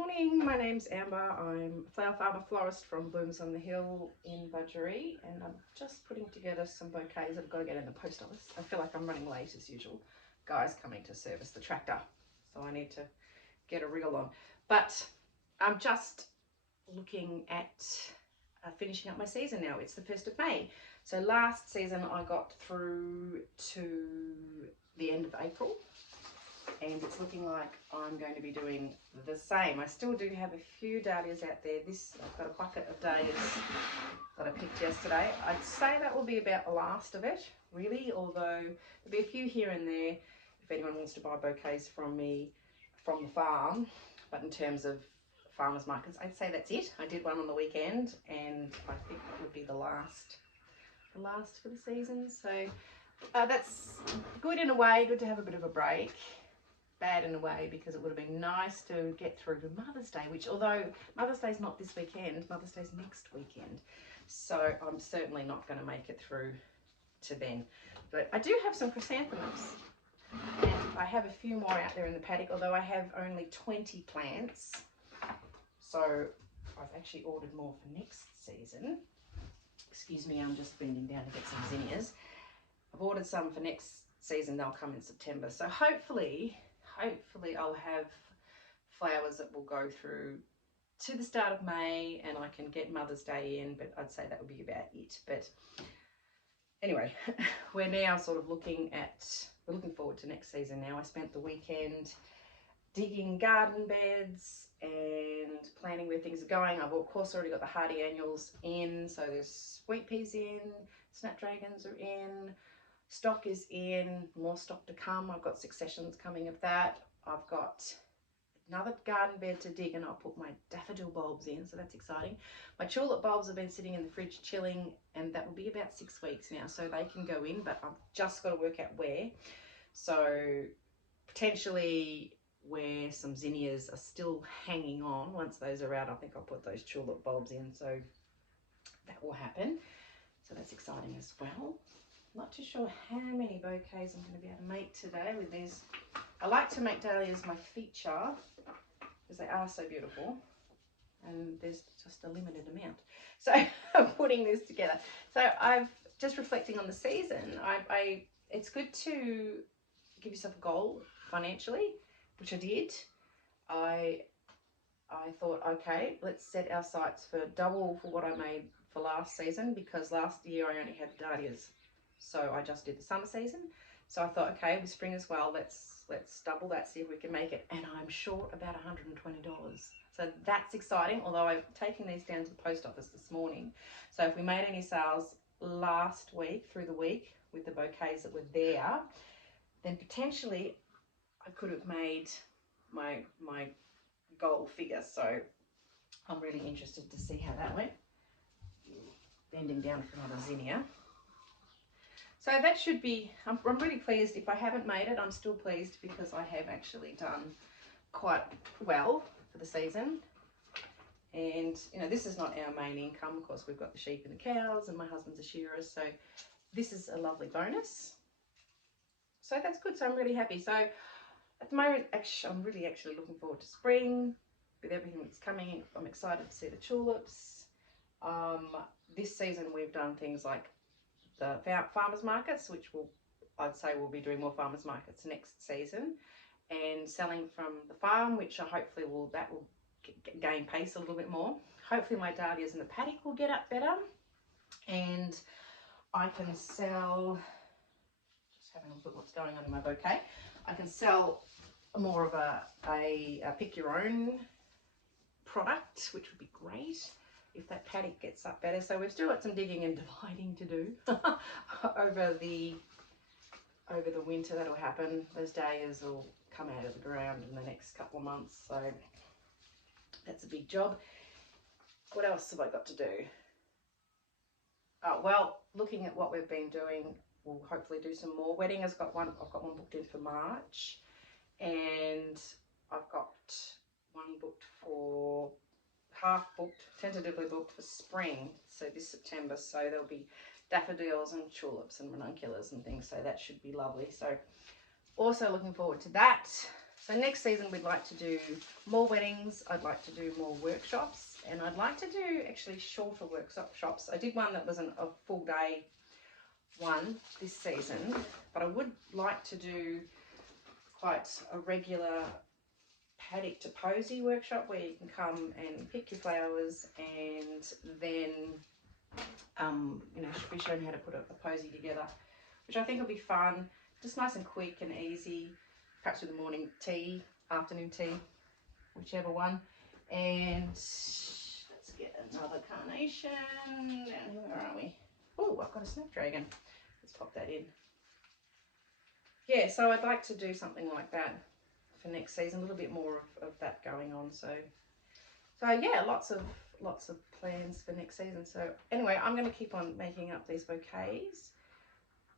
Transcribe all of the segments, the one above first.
morning, my name's Amber. I'm a flower farmer florist from Blooms on the Hill in Budgeree, and I'm just putting together some bouquets I've got to get in the post office. I feel like I'm running late as usual. Guys coming to service the tractor, so I need to get a reel on. But I'm just looking at finishing up my season now. It's the 1st of May. So last season I got through to the end of April, and it's looking like I'm going to be doing the same. I still do have a few dahlias out there. I've got a bucket of dahlias that I picked yesterday. I'd say that will be about the last of it, really, although there'll be a few here and there if anyone wants to buy bouquets from me from the farm. But in terms of farmers markets, I'd say that's it. I did one on the weekend, and I think that would be the last for the season. So that's good in a way, good to have a bit of a break. Bad in a way because it would have been nice to get through to Mother's Day, which, although Mother's Day's not this weekend, Mother's Day's next weekend, so I'm certainly not going to make it through to then. But I do have some chrysanthemums, and I have a few more out there in the paddock, although I have only 20 plants, so I've actually ordered more for next season. Excuse me, I'm just bending down to get some zinnias. I've ordered some for next season. They'll come in September, so hopefully I'll have flowers that will go through to the start of May, and I can get Mother's Day in, but I'd say that would be about it. But anyway, we're now sort of looking forward to next season now. I spent the weekend digging garden beds and planning where things are going. I've of course already got the hardy annuals in, so there's sweet peas in, snapdragons are in, stock is in, more stock to come. I've got successions coming of that. I've got another garden bed to dig, and I'll put my daffodil bulbs in, so that's exciting. My tulip bulbs have been sitting in the fridge chilling, and that will be about 6 weeks now, so they can go in, but I've just got to work out where. So potentially where some zinnias are still hanging on, once those are out, I think I'll put those tulip bulbs in, so that will happen. So that's exciting as well. Not too sure how many bouquets I'm going to be able to make today with these. I like to make dahlias my feature because they are so beautiful, and there's just a limited amount. So I'm putting this together. So I've just reflecting on the season. It's good to give yourself a goal financially, which I did. I thought, okay, let's set our sights for double for what I made for last season, because last year I only had dahlias. So I just did the summer season. So I thought, okay, with spring as well, let's double that, see if we can make it. And I'm short about $120. So that's exciting, although I've taken these down to the post office this morning. So if we made any sales last week, through the week, with the bouquets that were there, then potentially I could have made my goal figure. So I'm really interested to see how that went. Bending down for another zinnia. So that should be, I'm really pleased. If I haven't made it, I'm still pleased because I have actually done quite well for the season. And, you know, this is not our main income. Of course, we've got the sheep and the cows, and my husband's a shearer. So this is a lovely bonus. So that's good. So I'm really happy. So at the moment, actually, I'm really looking forward to spring with everything that's coming. I'm excited to see the tulips. This season, we've done things like the farmers markets, which I'd say we'll be doing more farmers markets next season, and selling from the farm, which I hopefully will gain pace a little bit more. Hopefully my dahlias in the paddock will get up better, and I can sell, just having a look at what's going on in my bouquet, I can sell more of a pick your own product, which would be great if that paddock gets up better. So we've still got some digging and dividing to do over the winter. That'll happen. Those dahlias will come out of the ground in the next couple of months, so that's a big job. What else have I got to do? Oh, well, looking at what we've been doing, we'll hopefully do some more. Wedding has got one. I've got one booked in for March, and I've got one booked for tentatively booked for spring, so this September. So there'll be daffodils and tulips and ranunculus and things, so that should be lovely. So also looking forward to that. So next season we'd like to do more weddings, I'd like to do more workshops, and I'd like to do actually shorter workshops. I did one that was a full day one this season, but I would like to do quite a regular paddock to posy workshop where you can come and pick your flowers and then you know, be shown how to put a posy together, which I think will be fun, just nice and quick and easy, perhaps with a morning tea, afternoon tea, whichever one. And let's get another carnation down here. Where are we? Oh, I've got a snapdragon. Let's pop that in. Yeah, so I'd like to do something like that for next season, a little bit more of that going on. So yeah, lots of plans for next season. So anyway, I'm going to keep on making up these bouquets.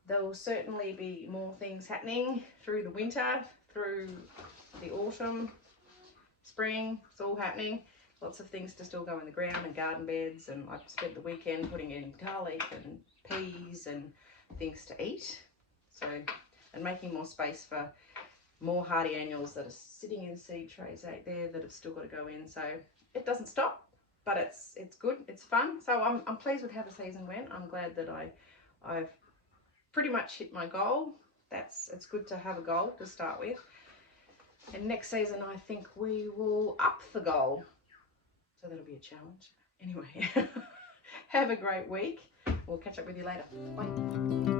There will certainly be more things happening through the winter, through the autumn, spring. It's all happening. Lots of things to still go in the ground and garden beds, and I've spent the weekend putting in garlic and peas and things to eat. So, and making more space for more hardy annuals that are sitting in seed trays out there that have still got to go in. So it doesn't stop, but it's good, it's fun. So I'm pleased with how the season went. I'm glad that I've pretty much hit my goal. It's good to have a goal to start with. And next season I think we will up the goal. So that'll be a challenge. Anyway, have a great week. We'll catch up with you later. Bye.